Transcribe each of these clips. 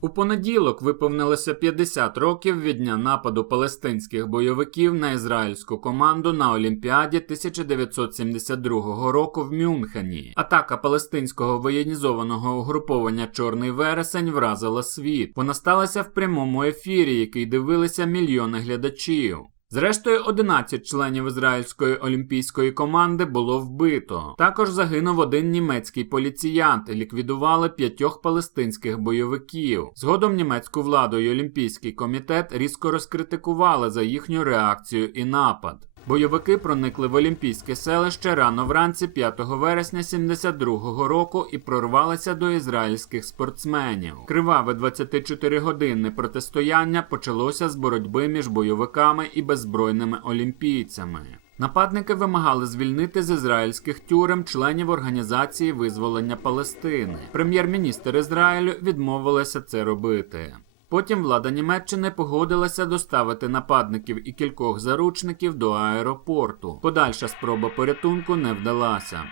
У понеділок виповнилося 50 років від дня нападу палестинських бойовиків на ізраїльську команду на Олімпіаді 1972 року в Мюнхені. Атака палестинського воєнізованого угруповання Чорний вересень вразила світ. Вона сталася в прямому ефірі, який дивилися мільйони глядачів. Зрештою, 11 членів ізраїльської олімпійської команди було вбито. Також загинув один німецький поліціянт. Ліквідували п'ятьох палестинських бойовиків. Згодом німецьку владу і Олімпійський комітет різко розкритикували за їхню реакцію і напад. Бойовики проникли в Олімпійське селище рано вранці 5 вересня 72-го року і прорвалися до ізраїльських спортсменів. Криваве 24-годинне протистояння почалося з боротьби між бойовиками і беззбройними олімпійцями. Нападники вимагали звільнити з ізраїльських тюрем членів організації визволення Палестини. Прем'єр-міністр Ізраїлю відмовилася це робити. Потім влада Німеччини погодилася доставити нападників і кількох заручників до аеропорту. Подальша спроба порятунку не вдалася.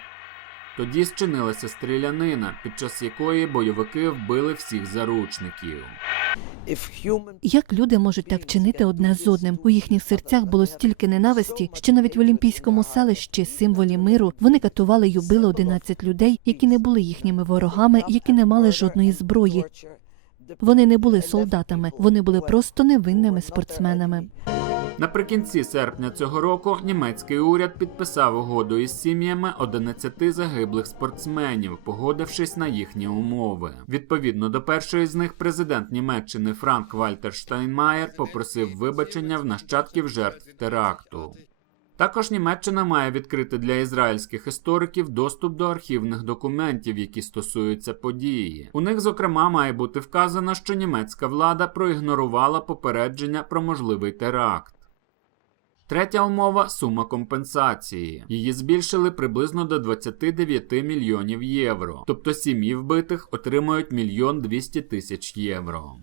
Тоді зчинилася стрілянина, під час якої бойовики вбили всіх заручників. Як люди можуть так чинити одне з одним? У їхніх серцях було стільки ненависті, що навіть в Олімпійському селищі, символі миру, вони катували й убили 11 людей, які не були їхніми ворогами, які не мали жодної зброї. Вони не були солдатами, вони були просто невинними спортсменами. Наприкінці серпня цього року німецький уряд підписав угоду із сім'ями 11 загиблих спортсменів, погодившись на їхні умови. Відповідно до першої з них, президент Німеччини Франк Вальтер Штайнмаєр попросив вибачення в нащадків жертв теракту. Також Німеччина має відкрити для ізраїльських істориків доступ до архівних документів, які стосуються події. У них, зокрема, має бути вказано, що німецька влада проігнорувала попередження про можливий теракт. Третя умова сума компенсації. Її збільшили приблизно до 29 мільйонів євро. Тобто сім'ї вбитих отримують мільйон 200 тисяч євро.